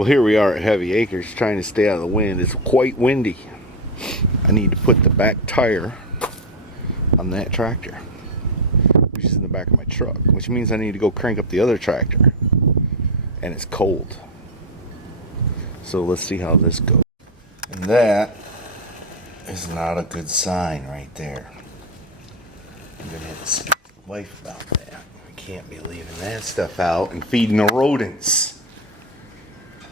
Well, here we are at Hevy Acres trying to stay out of the wind. It's quite windy. I need to put the back tire on that tractor, which is in the back of my truck, which means I need to go crank up the other tractor. And it's cold. So let's see how this goes. And that is not a good sign right there. I'm going to have to speak to the wife about that. I can't be leaving that stuff out and feeding the rodents.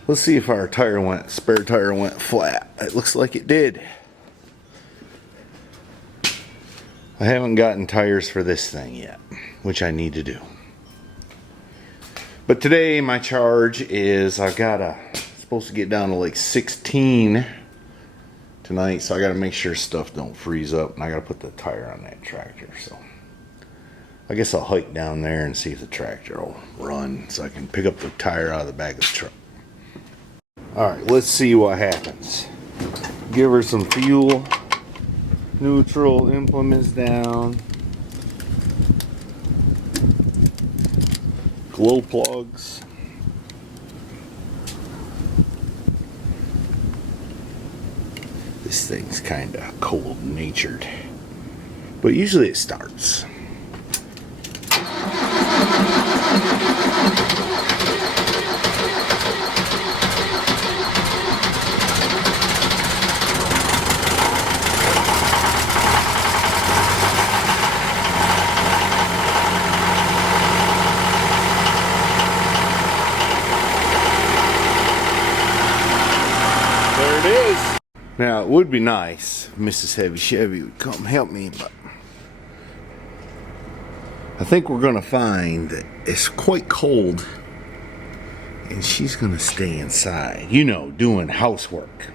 Let's see if our spare tire went flat. It looks like it did. I haven't gotten tires for this thing yet, which I need to do. But today my charge is supposed to get down to like 16 tonight, so I gotta make sure stuff don't freeze up, and I gotta put the tire on that tractor. So I guess I'll hike down there and see if the tractor will run so I can pick up the tire out of the back of the truck. Alright, let's see what happens. Give her some fuel, neutral, implements down, glow plugs. This thing's kind of cold-natured, but usually it starts. There it is. Now, it would be nice if Mrs. Heavy Chevy would come help me, but I think we're going to find that it's quite cold and she's going to stay inside, you know, doing housework.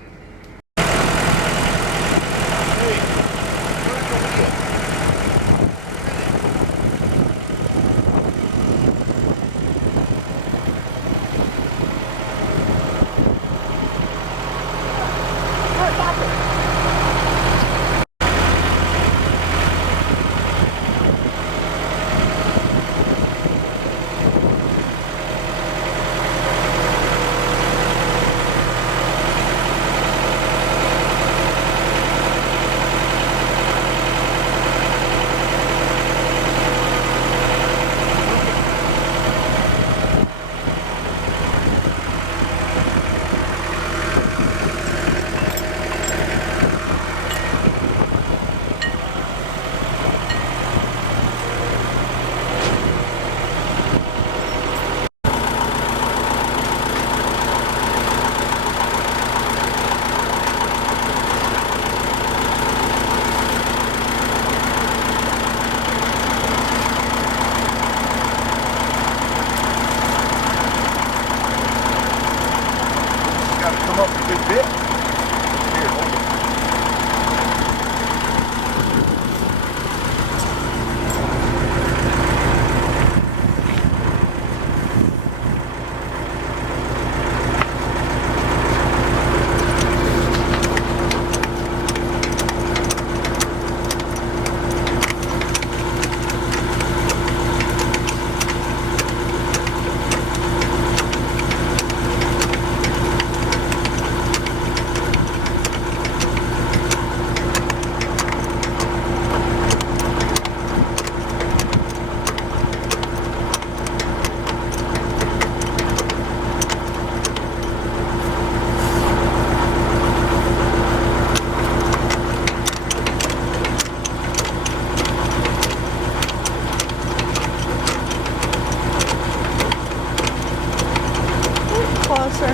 Come up a good bit. Here, hold it. Closer.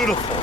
beautiful.